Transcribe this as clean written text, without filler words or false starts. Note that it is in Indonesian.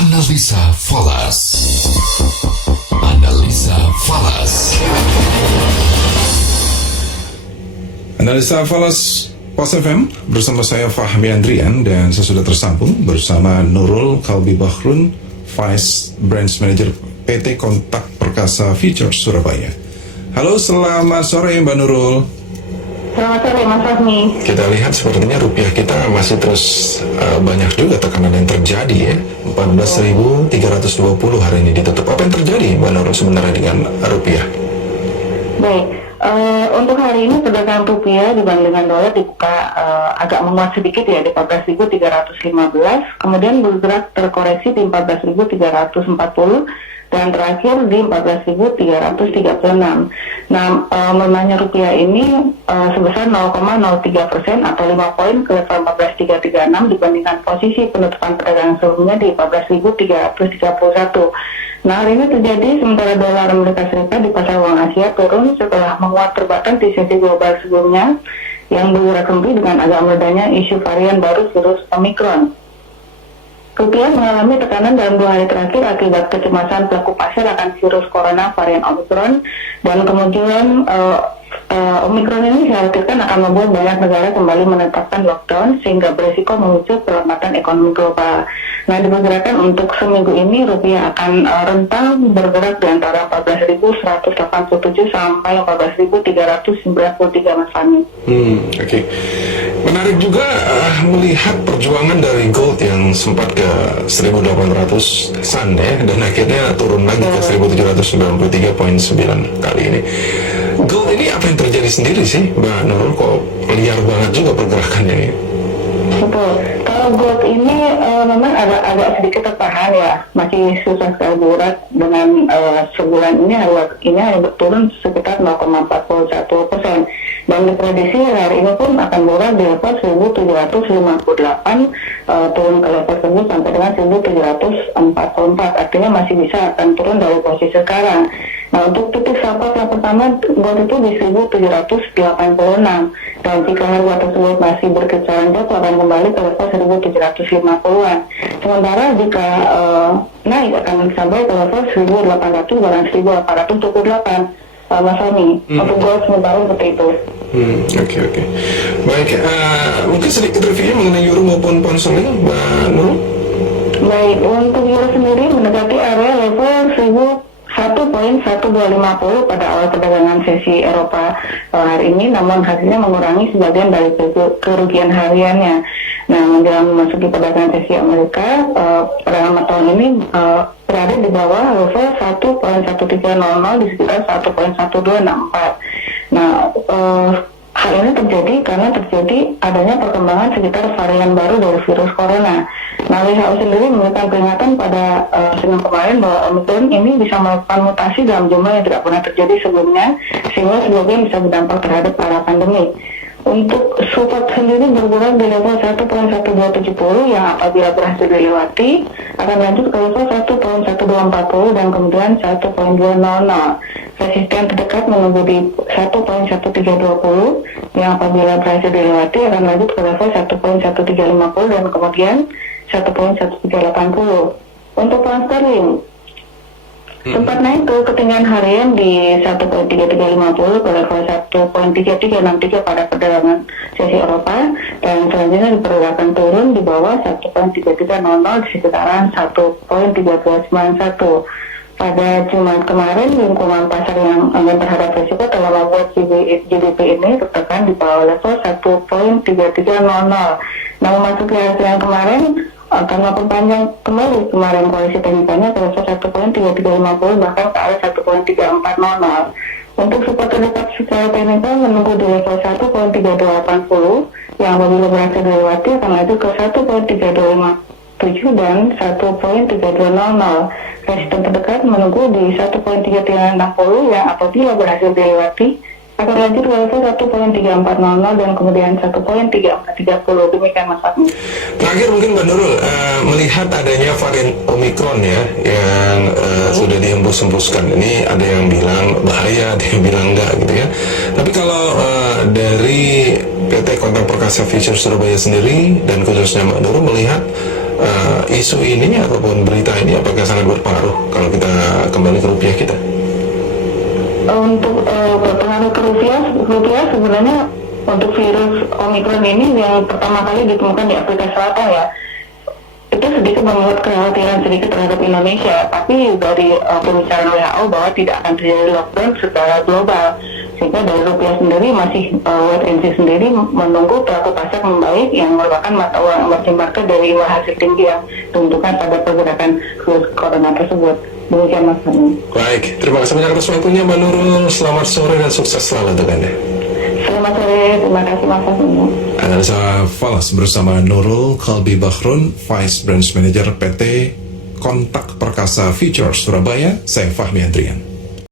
Analisa Falas. Analisa Falas. Analisa Falas Pos FM bersama saya Fahmi Andrian, dan saya sudah tersambung bersama Nurul Kalbi Bahrun, Vice Branch Manager PT Kontak Perkasa Future Surabaya. Halo, selamat sore Mbak Nurul. Selamat sore Mas Fahmi. Kita lihat sepertinya rupiah kita masih terus banyak juga tekanan yang terjadi ya. 14.320 hari ini ditutup. Apa yang terjadi Mbak Nurul sebenarnya dengan rupiah? Baik, untuk hari ini perdagangan rupiah dibandingkan dolar dibuka agak menguat sedikit ya di 14.315, kemudian bergerak terkoreksi di 14.340, dan terakhir di 14.336. Nah, melemahnya rupiah ini sebesar 0,03% atau 5 poin ke level 14.336 dibandingkan posisi penutupan perdagangan sebelumnya di 14.331. Nah, hal ini terjadi sementara dolar Amerika Serikat di pasar uang Asia turun setelah menguat terbatas di sesi global sebelumnya yang bergerak kembali dengan agak meledaknya isu varian baru virus Omicron. Rupiah mengalami tekanan dalam 2 hari terakhir akibat kecemasan pelaku pasar akan virus corona varian Omicron, dan kemungkinan Omicron ini dikhawatirkan akan membuat banyak negara kembali menetapkan lockdown sehingga berisiko memicu perlambatan ekonomi global. Nah, diperkirakan untuk seminggu ini rupiah akan rentang bergerak di antara 14.187 sampai 14.393 Mas Fahmi. Oke. Menarik juga melihat perjuangan dari gold yang sempat ke 1.800-an ya, dan akhirnya turun lagi ke 1.793.9 kali ini. Gold ini apa yang terjadi sendiri sih Mbak Nurul, kok liar banget juga pergerakannya ini? Betul. Kalau gold ini memang agak sedikit tertahan ya, masih susah sekali berat dengan sebulan ini harga ini hanya turun sekitar 0,41%, dan diprediksi hari ini pun akan berat di level 1.758, turun ke level tersebut sampai dengan 1.744, artinya masih bisa akan turun dari posisi sekarang. Nah, untuk titik support yang pertama gold itu di 1.786, dan jika harga tersebut masih berkisar jatuh akan kembali ke level 1.750-an. Sementara jika naik akan sampai ke level 1.800 bahkan 1.828, Mas Fahmi. Untuk gold sementara seperti itu. Oke. Baik, mungkin sedikit review mengenai euro maupun pound sterling Mbak Nurul. Baik, untuk euro sendiri mendekati area level 1.1250 pada awal perdagangan sesi Eropa hari ini, namun hasilnya mengurangi sebagian dari kerugian hariannya. Nah, menjelang memasuki perdagangan sesi Amerika, perdagangan tahun ini berada di bawah level 1.1300 di sekitar 1.1264. Nah, hal ini terjadi karena terjadi adanya perkembangan sekitar varian baru dari virus corona. Nah, WHO sendiri memberikan peringatan pada Senin kemarin bahwa Omicron ini bisa melakukan mutasi dalam jumlah yang tidak pernah terjadi sebelumnya, sehingga sebagian bisa berdampak terhadap para pandemi. Untuk support sendiri bergerak di level 1.1270 yang apabila berhasil dilewati akan lanjut ke level 1.1240 dan kemudian 1.200. Resisten terdekat menunggu di 1.1320 yang apabila berhasil dilewati akan lanjut ke level 1.1350 dan kemudian 1.1380. Untuk pound sterling sempat naik ke ketinggian harian di 1.3350 ke level 1.3363 pada perdagangan sesi Eropa, dan selanjutnya diperkirakan turun di bawah 1.3300 di sekitaran 1.3291. Pada Jumat kemarin, lingkungan pasar yang enggan terhadap risiko telah membuat GDP ini tertekan di bawah level 1.3300. Nah, memasuki hasil yang kemarin akan memperpanjang kembali kemarin koalisi teknikalnya ke level 1.3350 bahkan ke arah 1.3400. Untuk support terdekat secara teknikal menunggu di level 1.3280 yang apabila berhasil dilewati akan lanjut ke 1.3257 dan 1.3200. Resisten terdekat menunggu di 1.3360 yang apabila berhasil dilewati akan lanjut ke level 1.3400 dan kemudian 1.3430. Demikian Mas Fahmi. Terakhir mungkin Mbak Nurul, melihat adanya varian Omicron ya yang sudah dihembus-hembuskan, ini ada yang bilang bahaya, ada yang bilang enggak gitu ya. Tapi kalau dari PT Kontak Perkasa Future Surabaya sendiri dan khususnya Mbak Nurul melihat isu ini ataupun berita ini apakah sangat berpengaruh kalau kita kembali ke rupiah kita? Untuk berpengaruh ke rupiah sebenarnya untuk virus Omicron ini yang pertama kali ditemukan di Afrika Selatan ya, itu sedikit membuat kekhawatiran sedikit terhadap Indonesia. Tapi dari pembicaraan WHO bahwa tidak akan terjadi lockdown secara global, sehingga dari rupiah sendiri masih wait and see sendiri menunggu pelaku pasar membaik yang merupakan mata uang emerging market dari hasil tinggi yang ditentukan pada pergerakan virus corona tersebut. Demikian Mas Fahmi. Baik, terima kasih banyak atas waktunya Mbak Nurul. Selamat sore dan sukses selalu untuk Anda. Selamat sore, terima kasih Mas Fahmi. Analisa Falas bersama Nurul Kalbi Bahrun, Vice Branch Manager PT Kontak Perkasa Futures Surabaya. Saya Fahmi Andrian.